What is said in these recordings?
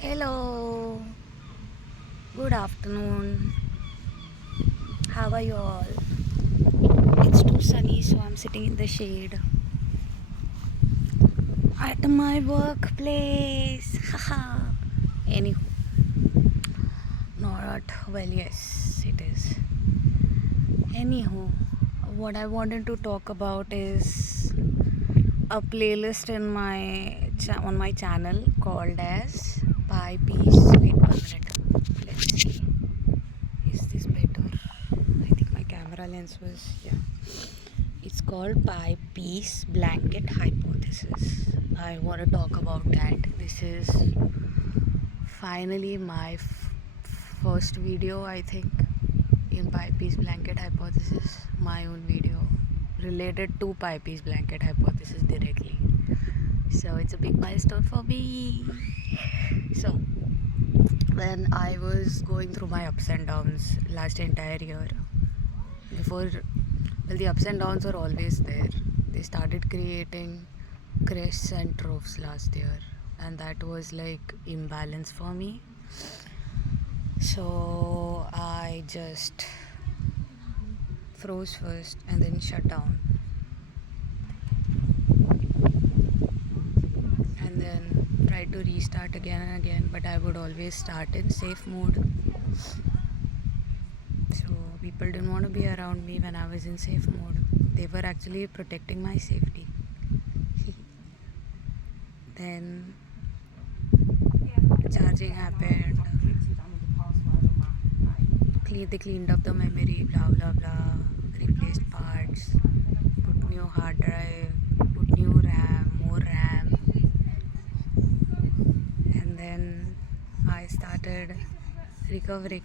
Hello, good afternoon. How are you all? It's too sunny, so I'm sitting in the shade at my workplace. Haha. Anywho, not well, yes, it is. Anywho, what I wanted to talk about is a playlist in my on my channel called as Pie Peace. Wait 1 minute. Let's see. Is this better? I think my camera lens was, yeah. It's called pPeaceBlanket hypothesis. I want to talk about that. This is finally my first video, I think, in pPeaceBlanket hypothesis. My own video related to pPeaceBlanket hypothesis directly. So it's a big milestone for me. So when I was going through my ups and downs last entire year, before, well, the ups and downs were always there. They started creating crests and troughs last year, and that was like imbalance for me. So I just froze first and then shut down, and then tried to restart again and again, but I would always start in safe mode. So people didn't want to be around me when I was in safe mode. They were actually protecting my safety. Then charging happened. They cleaned up the memory, blah blah blah, replaced parts, put new hard drive, put new RAM, more RAM, and then I started recovering,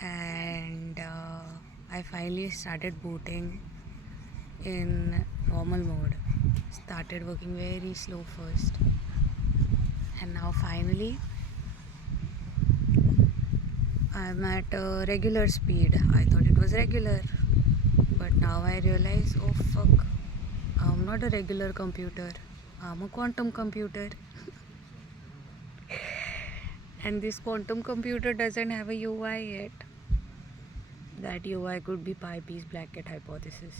and I finally started booting in normal mode. Started working very slow first, and now finally I'm at a regular speed. I thought it was regular, but now I realize, oh fuck, I'm not a regular computer, I'm a quantum computer. And this quantum computer doesn't have a UI yet. That UI could be pPeaceBlanket hypothesis.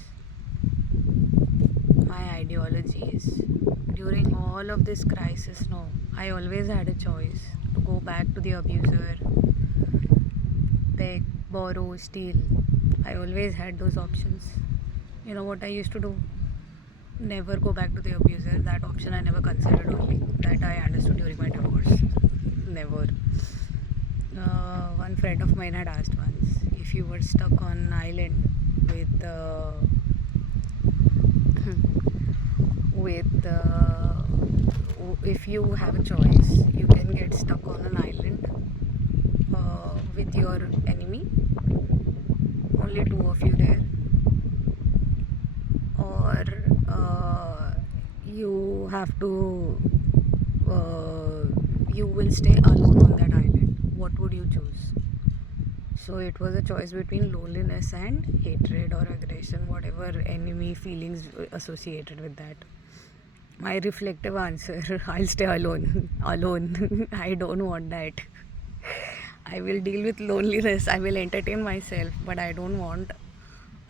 My ideology is, during all of this crisis, no, I always had a choice to go back to the abuser, beg, borrow, steal. I always had those options. You know what I used to do? Never go back to the abuser. That option I never considered only. That I understood during my divorce. Never. One friend of mine had asked once, if you were stuck on an island with if you have a choice, you can get stuck on an island with your enemy, only two of you there, or you have to you will stay alone on that island. What would you choose? So it was a choice between loneliness and hatred or aggression, whatever enemy feelings associated with that. My reflective answer, I'll stay alone. Alone. I don't want that. I will deal with loneliness. I will entertain myself, but I don't want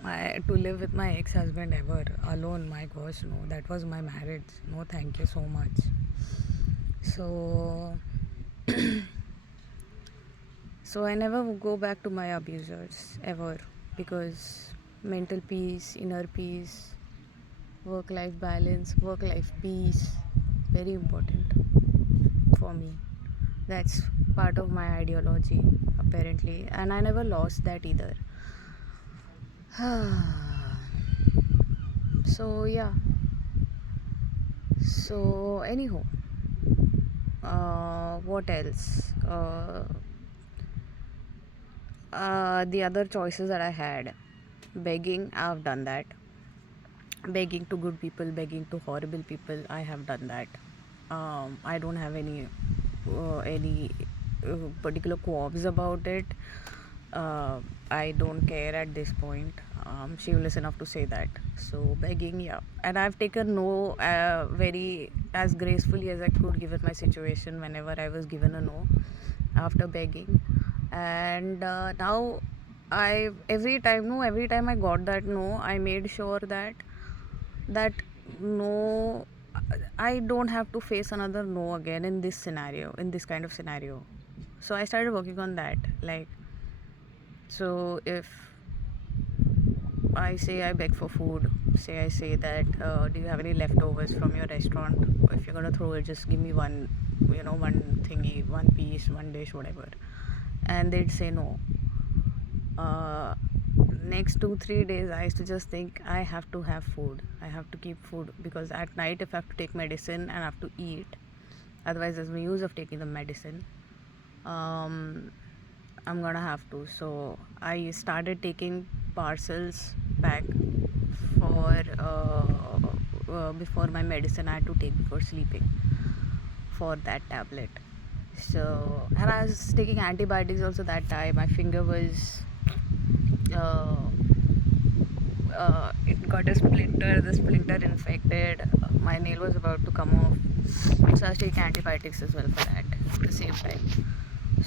to live with my ex-husband ever. Alone, my gosh, no. That was my marriage. No, thank you so much. So, so I never go back to my abusers ever, because mental peace, inner peace, work-life balance, work-life peace, very important for me. That's part of my ideology, apparently, and I never lost that either. So yeah. So anyhow, what else? The other choices that I had, begging, I've done that. Begging to good people, begging to horrible people, I have done that. I don't have any particular qualms about it. I don't care at this point. I'm shameless enough to say that. So begging, yeah, and I've taken no very as gracefully as I could given my situation whenever I was given a no after begging. And now every time I got that no, I made sure that no, I don't have to face another no again in this scenario, in this kind of scenario. So I started working on that. Like, so if I say I beg for food, I say that do you have any leftovers from your restaurant? If you're gonna throw it, just give me one, one thingy, one piece, one dish, whatever. And they'd say no. uh, Next 2-3 days I used to just think I have to have food, I have to keep food, because at night if I have to take medicine and I have to eat, otherwise there's no use of taking the medicine. I'm gonna have to. So I started taking parcels back for before my medicine I had to take before sleeping for that tablet. So, and I was taking antibiotics also that time. My finger was uh, it got a splinter, the splinter infected, my nail was about to come off, so I was taking antibiotics as well for that at the same time.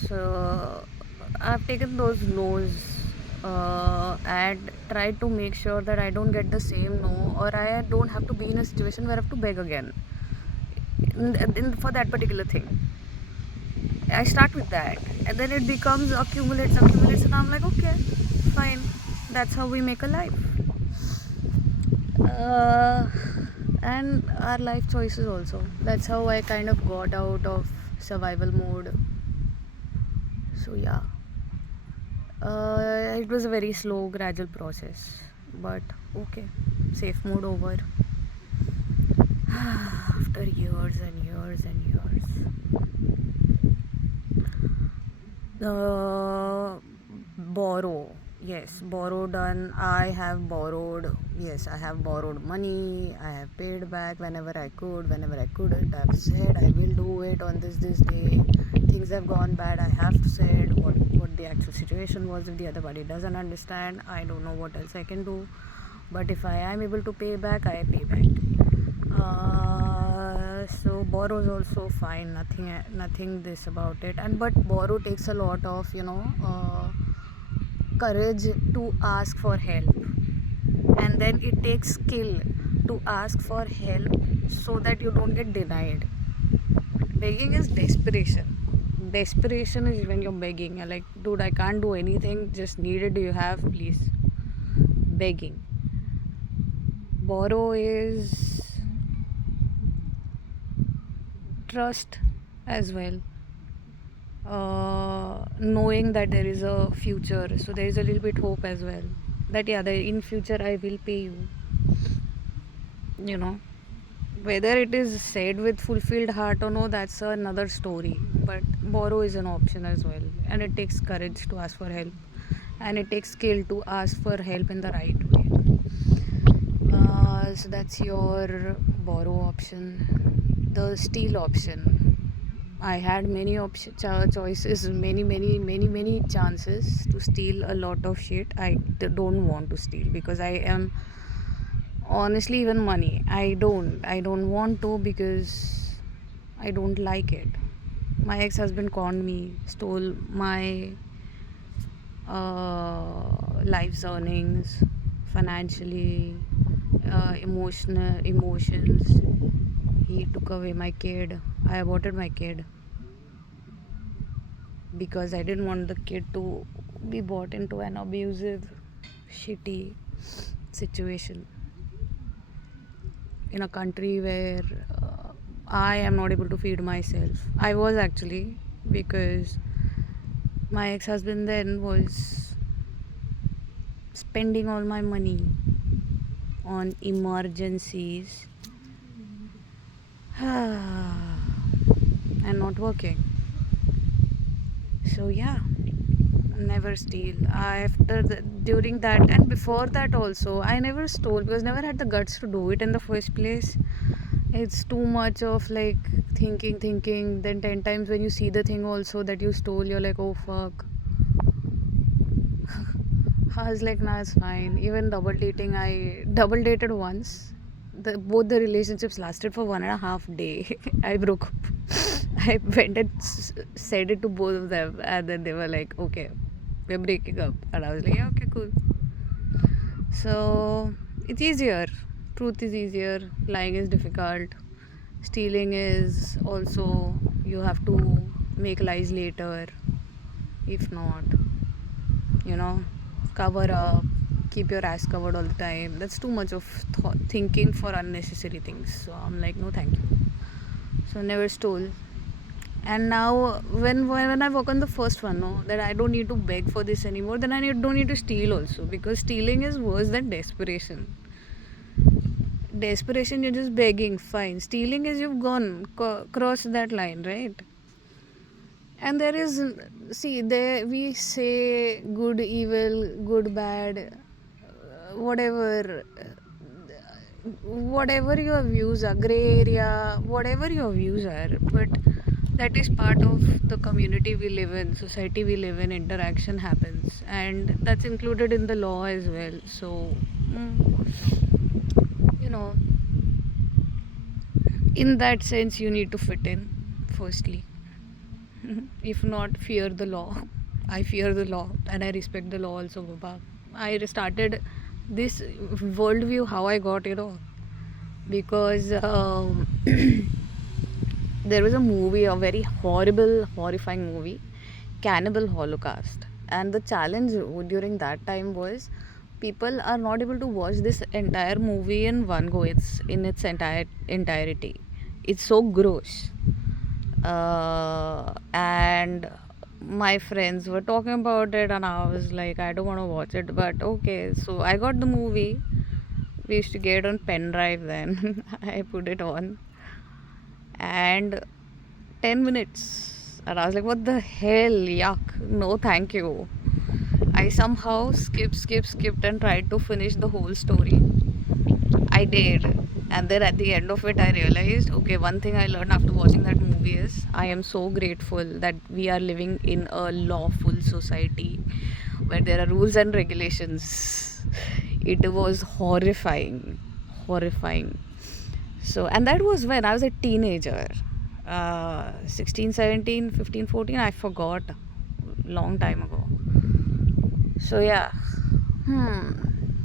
So I've taken those no's and tried to make sure that I don't get the same no, or I don't have to be in a situation where I have to beg again for that particular thing. I start with that, and then it becomes accumulates, and I'm like, okay, fine, that's how we make a life. And our life choices also. That's how I kind of got out of survival mode. So yeah, it was a very slow, gradual process, but okay, safe mode over. After years and years and years. Borrow. Yes, borrow done. I have borrowed. Yes, I have borrowed money. I have paid back whenever I could, whenever I couldn't. I've said I will do it on this day. Things have gone bad. I have said what the actual situation was. If the other party doesn't understand, I don't know what else I can do. But if I am able to pay back, I pay back. So borrow is also fine. Nothing this about it. But borrow takes a lot of courage to ask for help, and then it takes skill to ask for help so that you don't get denied. Begging is desperation. Desperation is when you're begging. You're like, dude, I can't do anything, just need it, do you have, please. Begging. Borrow is trust as well. Knowing that there is a future, so there is a little bit hope as well, that in future I will pay you. Whether it is said with fulfilled heart or no, that's another story, but borrow is an option as well, and it takes courage to ask for help, and it takes skill to ask for help in the right way. So that's your borrow option. The steal option, I had many choices, many chances to steal a lot of shit. I don't want to steal because I am honestly, even money, I don't want to, because I don't like it. My ex-husband conned me, stole my life's earnings, financially, emotions. He took away my kid. I aborted my kid because I didn't want the kid to be brought into an abusive, shitty situation in a country where I am not able to feed myself. I was actually, because my ex-husband then was spending all my money on emergencies and not working. So yeah, never steal. During that and before that also, I never stole because I never had the guts to do it in the first place. It's too much of like thinking. Then 10 times when you see the thing also that you stole, you're like, oh fuck. I was like, nah, it's fine. Even double dating, I double dated once both the relationships lasted for 1.5 day. I broke up. I went and said it to both of them, and then they were like, "Okay, we're breaking up," and I was like, "Yeah, okay, cool." So it's easier. Truth is easier. Lying is difficult. Stealing is also, you have to make lies later. If not, you know, cover up, keep your ass covered all the time. That's too much of thinking for unnecessary things. So I'm like, no, thank you. So never stole. And now when I work on the first one, no, that I don't need to beg for this anymore, then don't need to steal also, because stealing is worse than desperation. Desperation, you're just begging, fine. Stealing is you've gone crossed that line, right? And there is, see, there we say good, evil, good, bad, whatever your views are, gray area, whatever your views are, but that is part of the community we live in, society we live in. Interaction happens, and that's included in the law as well. So you know, in that sense, you need to fit in firstly. If not, fear the law. I fear the law, and I respect the law also, Baba. I started this worldview how I got, because there was a movie, a very horrible, horrifying movie, Cannibal Holocaust. And the challenge during that time was people are not able to watch this entire movie in one go. It's in its entirety. It's so gross. And my friends were talking about it, and I was like, I don't want to watch it, but okay. So I got the movie. We used to get on pen drive then. I put it on, and 10 minutes, and I was like, what the hell, yuck, no thank you. I somehow skipped and tried to finish the whole story. I did. And then at the end of it, I realized, okay, one thing I learned after watching that movie is I am so grateful that we are living in a lawful society where there are rules and regulations. It was horrifying. Horrifying. So, and that was when I was a teenager. 16, 17, 15, 14, I forgot. Long time ago. So, yeah.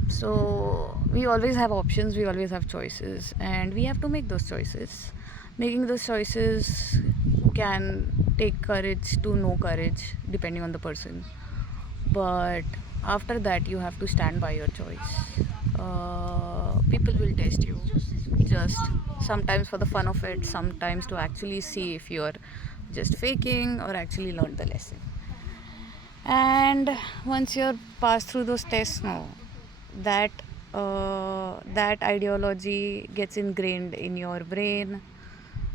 So we always have options, we always have choices, and we have to make those choices. Making those choices can take courage to no courage, depending on the person. But after that, you have to stand by your choice. People will test you, just sometimes for the fun of it, sometimes to actually see if you're just faking or actually learned the lesson. And once you're passed through those tests, no, that that ideology gets ingrained in your brain.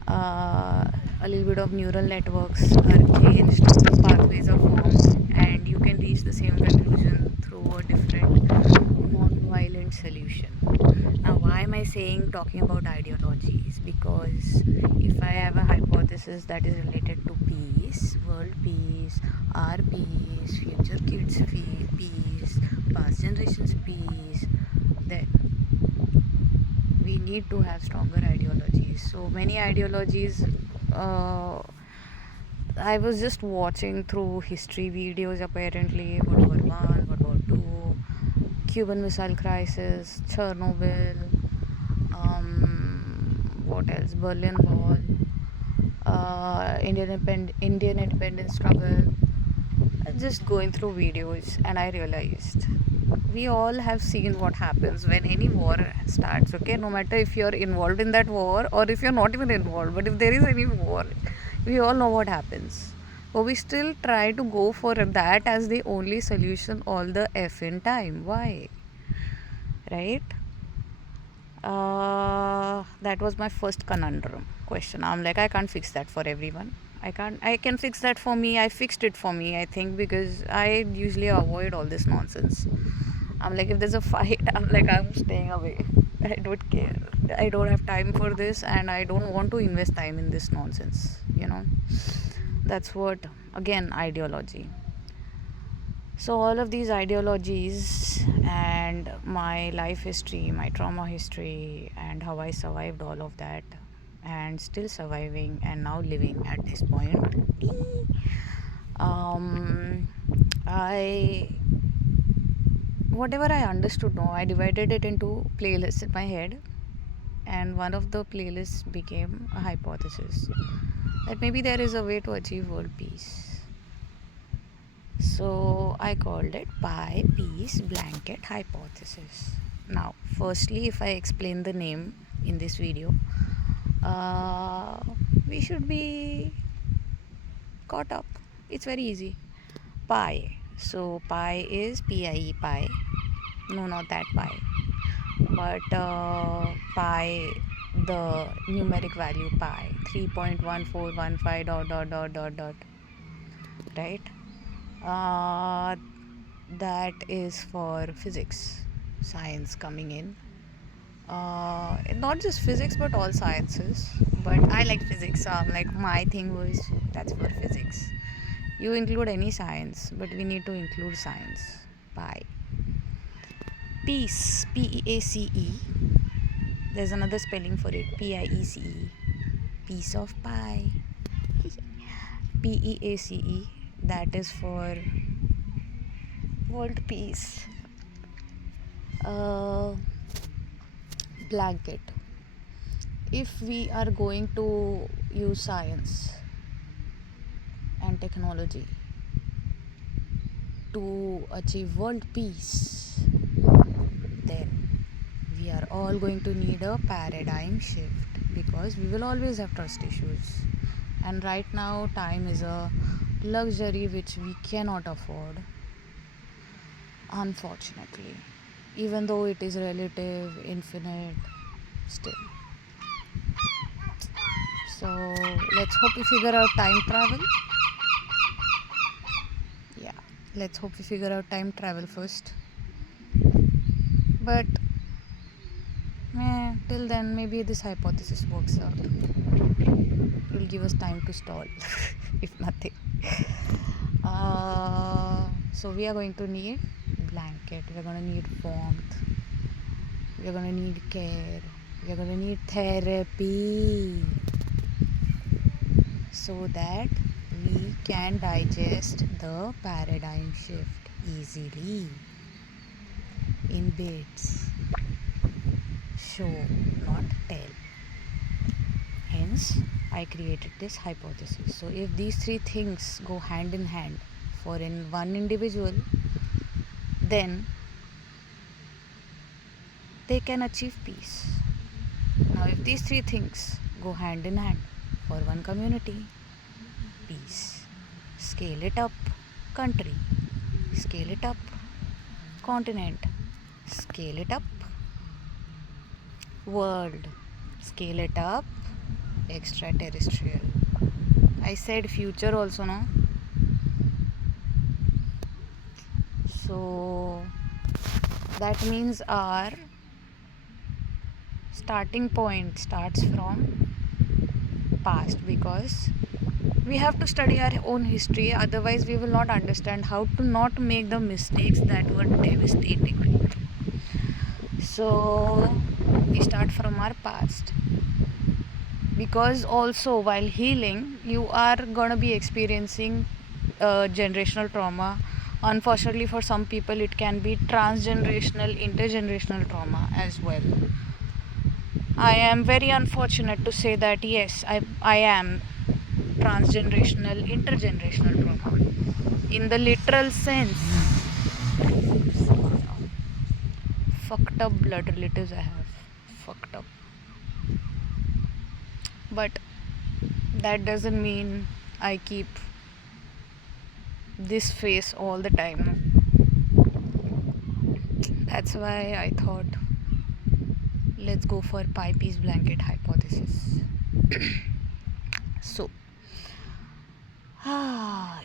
A little bit of neural networks are changed, pathways are formed, and you can reach the same conclusion through a different non-violent solution. Now, why am I talking about ideologies? Because if I have a hypothesis that is related to peace, world peace, our peace, future kids' peace, past generations' peace, then we need to have stronger ideologies. So many ideologies. I was just watching through history videos, apparently, World War One, World War Two, Cuban Missile Crisis, Chernobyl, what else? Berlin Wall, Indian independence struggle. Just going through videos, and I realized we all have seen what happens when any war starts. Okay, no matter if you're involved in that war or if you're not even involved, but if there is any war, we all know what happens. But we still try to go for that as the only solution all the effing time. Why? Right? That was my first conundrum question. I'm like, I can't fix that for everyone. I can fix that for me. I fixed it for me, I think, because I usually avoid all this nonsense. I'm like, if there's a fight, I'm like, I'm staying away. I don't care. I don't have time for this, and I don't want to invest time in this nonsense. That's what, again, ideology. So all of these ideologies and my life history, my trauma history, and how I survived all of that, and still surviving and now living at this point, um, I whatever I understood now, I divided it into playlists in my head, and one of the playlists became a hypothesis that maybe there is a way to achieve world peace. So I called it pPeaceBlanket hypothesis. Now, firstly, if I explain the name in this video, uh, we should be caught up. It's very easy. Pi. So pi is PIE pi. No, not that pi. But pi, the numeric value pi, 3.1415 dot, right? That is for physics, science coming in. Not just physics but all sciences. But I like physics, so I'm like, my thing was that's for physics. You include any science, but we need to include science. Pi. Peace, PEACE. There's another spelling for it, PIECE. Piece of pie. PEACE. That is for world peace. Blanket. If we are going to use science and technology to achieve world peace, then we are all going to need a paradigm shift, because we will always have trust issues, and right now time is a luxury which we cannot afford, unfortunately, even though it is relative, infinite, still. So let's hope we figure out time travel. Yeah, let's hope we figure out time travel first. But till then, maybe this hypothesis works out. It will give us time to stall, if nothing. So we are going to need blanket. We're going to need warmth. We're going to need care. We're going to need therapy, so that we can digest the paradigm shift easily in bits. Show, not tell. Hence, I created this hypothesis. So if these three things go hand in hand for in one individual, then they can achieve peace. Now, if these three things go hand in hand for one community, peace. Scale it up, country. Scale it up, continent. Scale it up, world. Scale it up, extraterrestrial. I said future also, no? So that means our starting point starts from past, because we have to study our own history, otherwise we will not understand how to not make the mistakes that were devastating. So we start from our past, because also while healing you are going to be experiencing generational trauma. Unfortunately for some people it can be transgenerational, intergenerational trauma as well. I am very unfortunate to say that yes, I am transgenerational, intergenerational trauma in the literal sense. Fucked up blood relatives I have. Fucked up. But that doesn't mean I keep this face all the time. That's why I thought, let's go for pPeaceBlanket hypothesis. So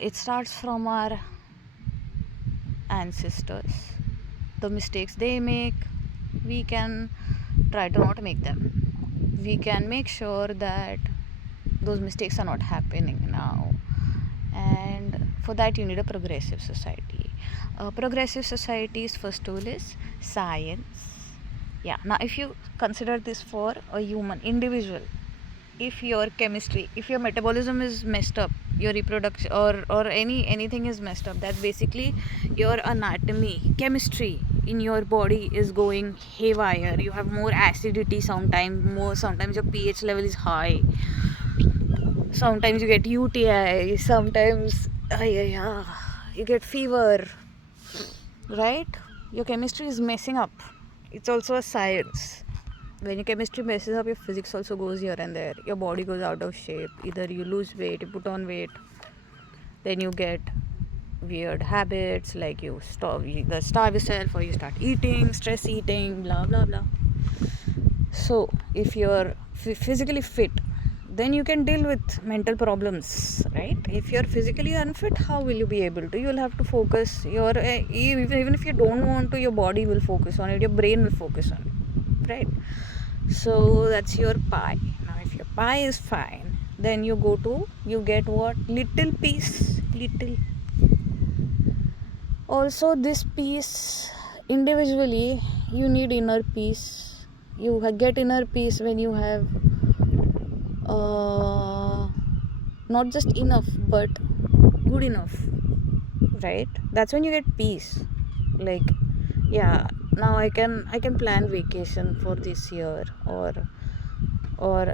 it starts from our ancestors. The mistakes they make, we can try to not make them. We can make sure that those mistakes are not happening now, and for that you need a progressive society. progressive society's first tool is science. Yeah, now if you consider this for a human individual, if your chemistry, if your metabolism is messed up, your reproduction or anything is messed up, that's basically your anatomy, chemistry in your body is going haywire. You have more acidity sometimes your pH level is high, sometimes you get UTI, sometimes you get fever, right? Your chemistry is messing up. It's also a science. When your chemistry messes up, your physics also goes here and there. Your body goes out of shape. Either you lose weight, you put on weight, then you get weird habits like you either starve yourself or you start eating, stress eating, blah blah blah. So if you're physically fit, then you can deal with mental problems, right? If you're physically unfit, how will you be able to? You'll have to focus your even if you don't want to, your body will focus on it, your brain will focus on it, right? So that's your pie. Now if your pie is fine, then you get what? Little peace. Little. Also this peace, individually you need inner peace. You get inner peace when you have not just enough but good enough, right? That's when you get peace. Like, yeah, now I can plan vacation for this year, or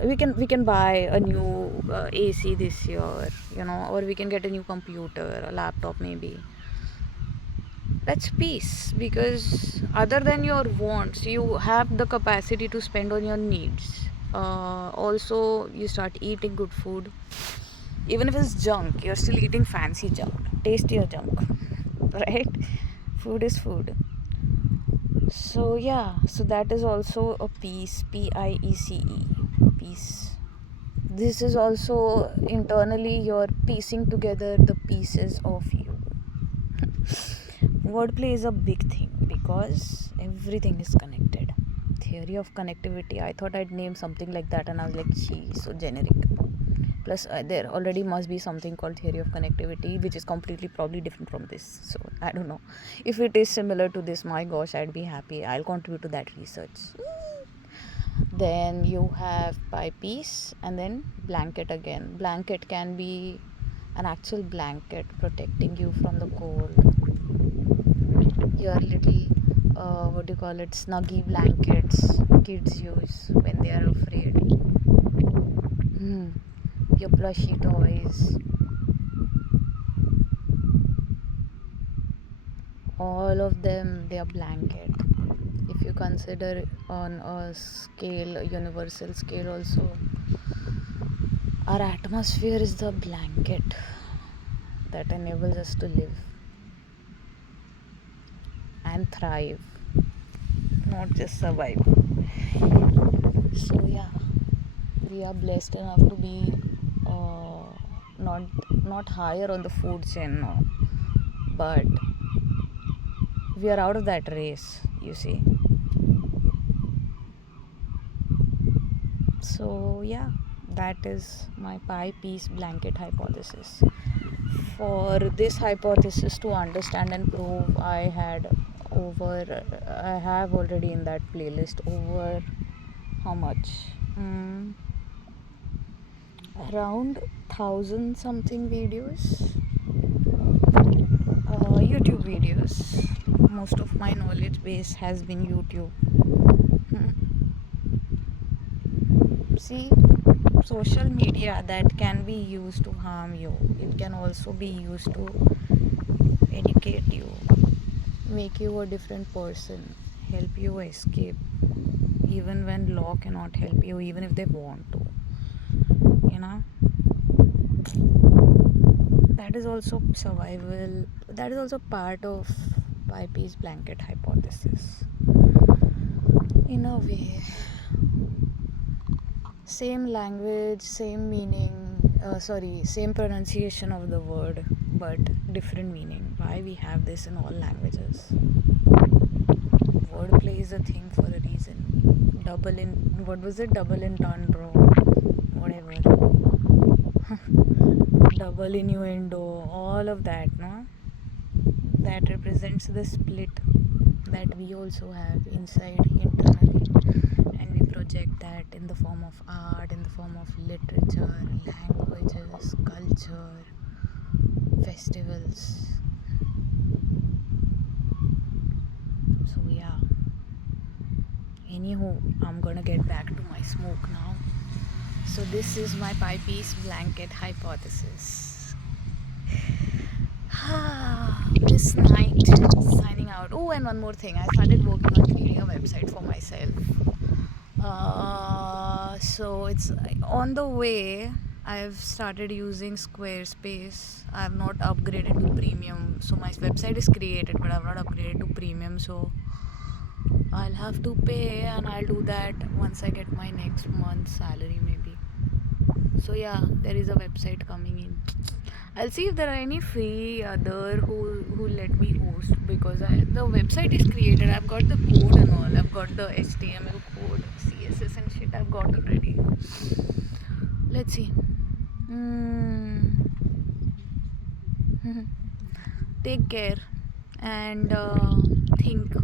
we can buy a new AC this year, or we can get a new computer, a laptop maybe. That's peace, because other than your wants, you have the capacity to spend on your needs. Also, you start eating good food. Even if it's junk, you're still eating fancy junk, tastier junk, right? Food is food. So yeah, so that is also a peace, PIECE, peace. This is also internally you're piecing together the pieces of you. Wordplay is a big thing because everything is connected. Theory of connectivity. I thought I'd name something like that, and I was like, gee, so generic. Plus, there already must be something called theory of connectivity, which is completely probably different from this. So I don't know. If it is similar to this, my gosh, I'd be happy. I'll contribute to that research. Then you have pie piece, and then blanket again. Blanket can be an actual blanket protecting you from the cold. Your little what do you call it, snuggy blankets kids use when they are afraid. Your plushy toys, all of them, they are blanket. If you consider on a scale, a universal scale also, our atmosphere is the blanket that enables us to live and thrive, not just survive. So yeah, we are blessed enough to be not higher on the food chain now, but we are out of that race, you see. So yeah, that is my pie piece blanket hypothesis. For this hypothesis to understand and prove, I have already in that playlist over how much, around 1,000 something videos, YouTube videos. Most of my knowledge base has been YouTube. See, social media that can be used to harm you, it can also be used to educate you, make you a different person, help you escape, even when law cannot help you, even if they want to, that is also survival. That is also part of pPeaceBlanket hypothesis in a way. Same language, same meaning, same pronunciation of the word, but different meaning. Why we have this in all languages? Wordplay is a thing for a reason. Double entendre, whatever. Double innuendo, all of that, no? that represents the split that we also have inside internally, and we project that in the form of art, in the form of literature, languages, culture, festivals. So yeah, anywho, I'm gonna get back to my smoke now. So this is my pPeaceBlanket hypothesis. This night, signing out. Oh, and one more thing, I started working on creating a website for myself. So it's on the way. I've started using Squarespace. I've not upgraded to premium, so my website is created, but I've not upgraded to premium. So I'll have to pay, and I'll do that once I get my next month's salary, maybe. So yeah, there is a website coming in. I'll see if there are any free other who let me host, because the website is created. I've got the code and all. I've got the HTML code, CSS and shit. I've got already. Let's see. Take care and think.